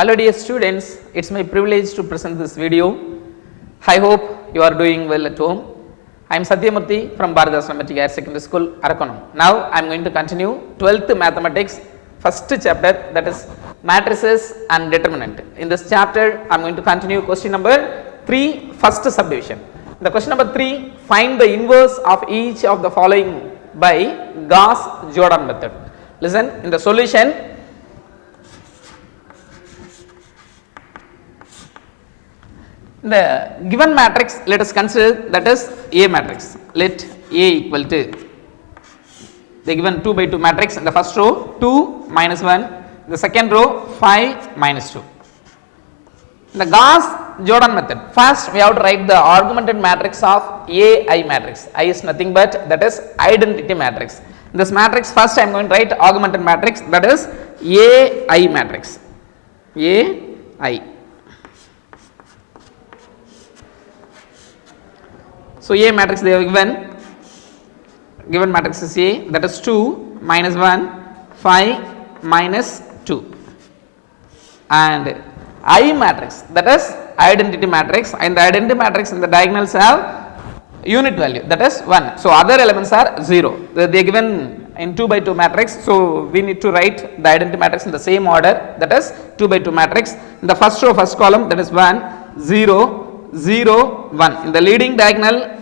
Hello dear students, it's my privilege to present this video. I hope you are doing well at home. I am Satyamurthy from Bharathidhasanar Matric Higher Secondary School, Arakkonam. Now I am going to continue 12th mathematics first chapter, that is matrices and determinant. In this chapter I am going to continue question number 3, first subdivision. The question number 3, find the inverse of each of the following by Gauss-Jordan method. Listen, in the solution, the given matrix, let us consider that is A matrix. Let A equal to the given 2 by 2 matrix. In the first row 2 minus 1, the second row 5 minus 2. In the Gauss-Jordan method, first we have to write the augmented matrix of AI matrix. I is nothing but that is identity matrix. In this matrix, first I am going to write augmented matrix, that is AI matrix. AI. So A matrix they have given matrix is A, that is 2 minus 1, 5 minus 2, and I matrix, that is identity matrix, and the identity matrix in the diagonals have unit value, that is 1. So other elements are 0. They are given in 2 by 2 matrix, so we need to write the identity matrix in the same order, that is 2 by 2 matrix. In the first row, first column, that is 1, 0, 0, 1. In the leading diagonal,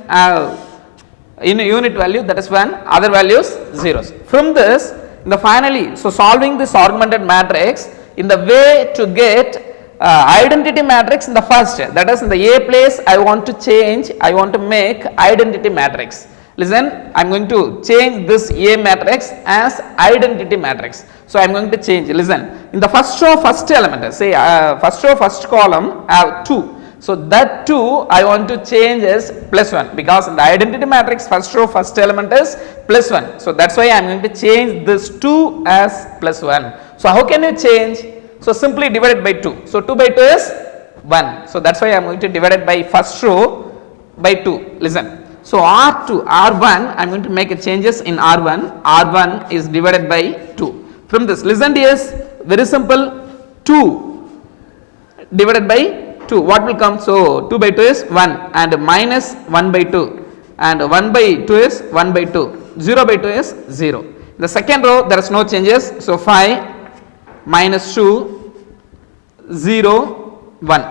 in unit value, that is 1, other values zeros. From this, in the finally, so solving this augmented matrix in the way to get identity matrix in the first, that is in the A place I want to change, I want to make identity matrix. Listen, I am going to change this A matrix as identity matrix. So I am going to change, listen, in the first row first element, say first row first column I have 2. So that 2 I want to change as plus 1, because in the identity matrix first row first element is plus 1. So that's why I am going to change this 2 as plus 1. So how can you change? So simply divide it by 2. So 2 by 2 is 1. So that's why I am going to divide it by first row by 2. Listen. So R2, R1, I am going to make a changes in R1. R1 is divided by 2. From this, listen to this, very simple, 2 divided by 2, what will come? So 2 by 2 is 1 and minus 1 by 2, and 1 by 2 is 1 by 2, 0 by 2 is 0. The second row there is no changes, so 5 minus 2, 0, 1.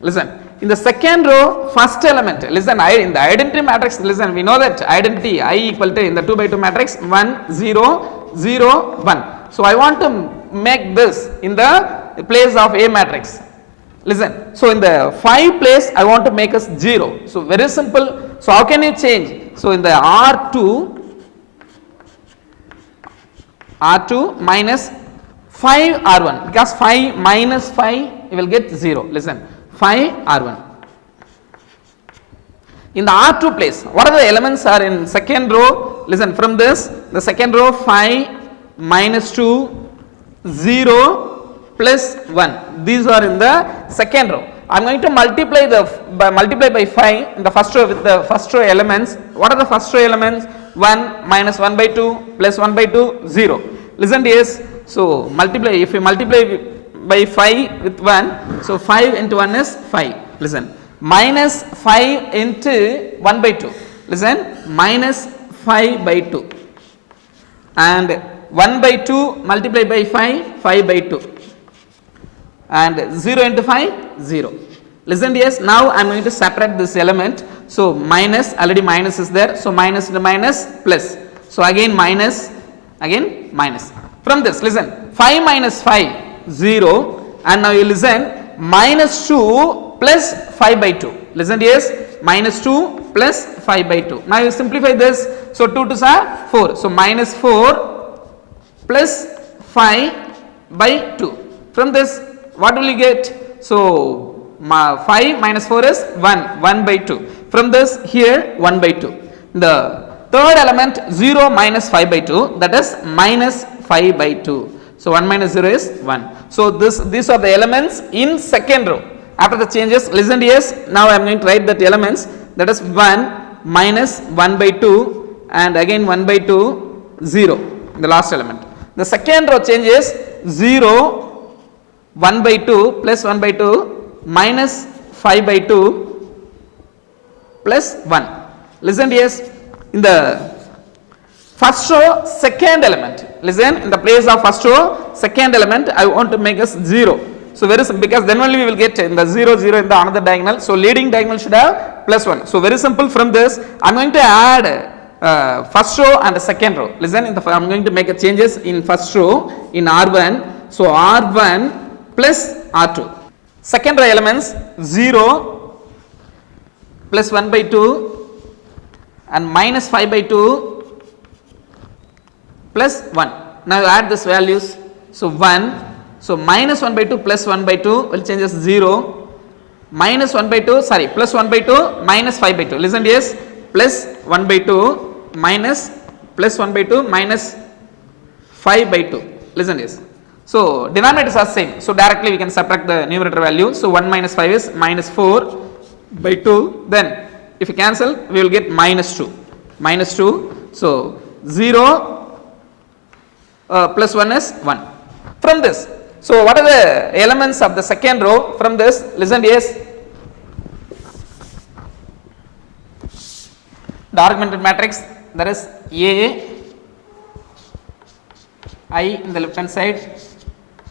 Listen, in the second row first element, listen, in the identity matrix, listen, we know that identity I equal to in the 2 by 2 matrix 1, 0, 0, 1. So I want to make this in the place of A matrix. Listen, so in the 5 place I want to make us 0. So very simple. So how can you change? So in the R2 minus 5 R1, because 5 minus 5 you will get 0. Listen, 5 R1. In the R2 place, what are the elements are in second row? Listen, from this, the second row 5 minus 2, 0 plus 1. These are in the second row. I am going to multiply by 5 in the first row with the first row elements. What are the first row elements? 1 minus 1 by 2 plus 1 by 2, 0. Listen to this. So multiply, if you multiply by 5 with 1, so 5 into 1 is 5. Listen, minus 5 into 1 by 2. Listen, minus 5 by 2. And 1 by 2 multiply by 5, 5 by 2. And 0 into 5, 0. Listen to this, now I am going to separate this element. So minus, already minus is there, so minus into minus plus. So again minus, again minus. From this, listen, 5 minus 5, 0, and now you listen, minus 2 plus 5 by 2. Listen to this, minus 2 plus 5 by 2. Now you simplify this, so 2 2s are 4. So minus 4 plus 5 by 2. From this, what will you get? So 5 minus 4 is 1, 1 by 2. From this, here 1 by 2. The third element 0 minus 5 by 2, that is minus 5 by 2. So 1 minus 0 is 1. So these are the elements in second row. After the changes, listen to this. Now I am going to write that elements, that is 1 minus 1 by 2 and again 1 by 2, 0, the last element. The second row changes 0, 1 by 2 plus 1 by 2 minus 5 by 2 plus 1. Listen, yes, in the first row second element, listen, in the place of first row second element I want to make as 0. So very simple, because then only we will get in the 0 0 in the another diagonal. So leading diagonal should have plus 1. So very simple, from this I am going to add first row and the second row. Listen, I am going to make a changes in first row in R1. So R1 plus R2. Second row elements 0 plus 1 by 2 and minus 5 by 2 plus 1. Now add these values. So 1. So minus 1 by 2 plus 1 by 2 will change as 0. Minus 1 by 2, sorry, plus 1 by 2 minus 5 by 2. Listen, yes, plus 1 by 2 minus plus 1 by 2 minus 5 by 2. Listen, yes. So denominators are same. So directly we can subtract the numerator value. So 1 minus 5 is minus 4 by 2. Then if you cancel, we will get minus 2. Minus 2. So 0 plus 1 is 1. From this, so what are the elements of the second row? From this, listen, yes, the augmented matrix, that is A, I in the left hand side,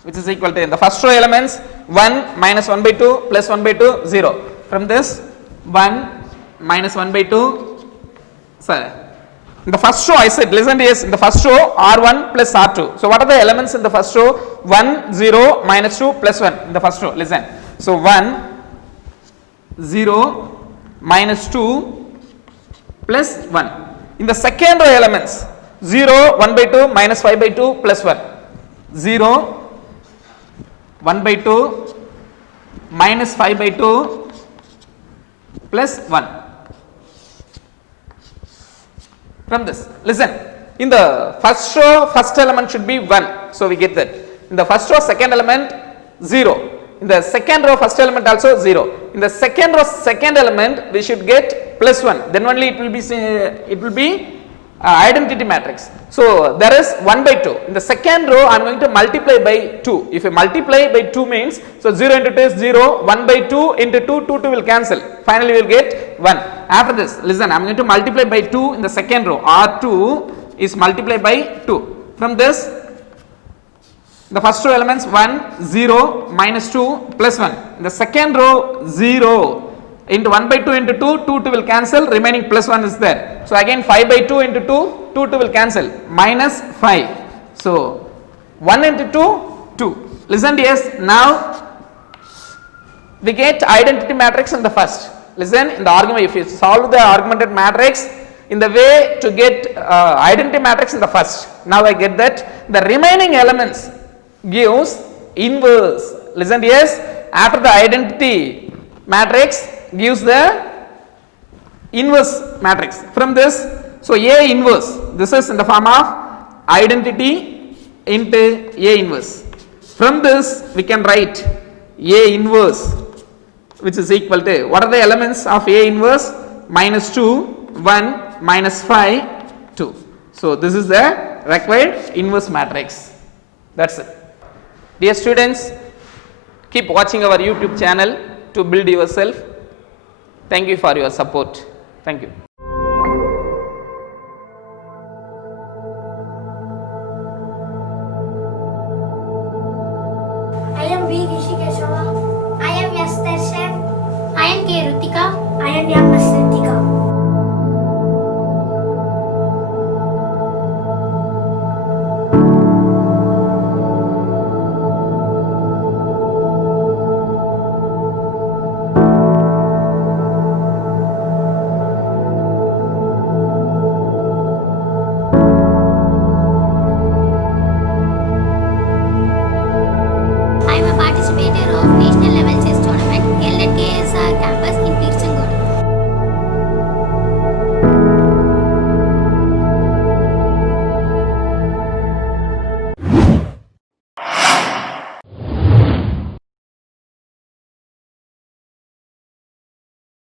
which is equal to, in the first row elements 1 minus 1 by 2 plus 1 by 2 0. From this 1 minus 1 by 2, sorry, in the first row I said, listen, yes, in the first row R1 plus R2. So what are the elements in the first row? 1 0 minus 2 plus 1 in the first row. Listen, so 1 0 minus 2 plus 1. In the second row elements 0 1 by 2 minus 5 by 2 plus 1. 0 1 by 2 minus 5 by 2 plus 1. From this, listen, in the first row first element should be 1. So we get that. In the first row second element 0. In the second row first element also 0. In the second row second element we should get plus 1. Then only it will be identity matrix. So there is 1 by 2. In the second row I am going to multiply by 2. If you multiply by 2 means, so 0 into 2 is 0, 1 by 2 into 2, 2 will cancel. Finally we will get 1. After this, listen, I am going to multiply by 2 in the second row. R2 is multiplied by 2. From this, the first row elements 1, 0, minus 2, plus 1. In the second row 0 into 1 by 2 into 2, 2 will cancel, remaining plus 1 is there. So again 5 by 2 into 2, 2 will cancel, minus 5. So 1 into 2, 2. Listen, yes, now we get identity matrix in the first. Listen, in the argument, if you solve the augmented matrix in the way to get identity matrix in the first, now I get that the remaining elements gives inverse. Listen, yes, after the identity matrix gives the inverse matrix. From this, so A inverse, this is in the form of identity into A inverse. From this we can write A inverse, which is equal to, what are the elements of A inverse? Minus 2, 1, minus 5, 2. So this is the required inverse matrix. That's it. Dear students, keep watching our YouTube channel to build yourself. Thank you for your support. Thank you.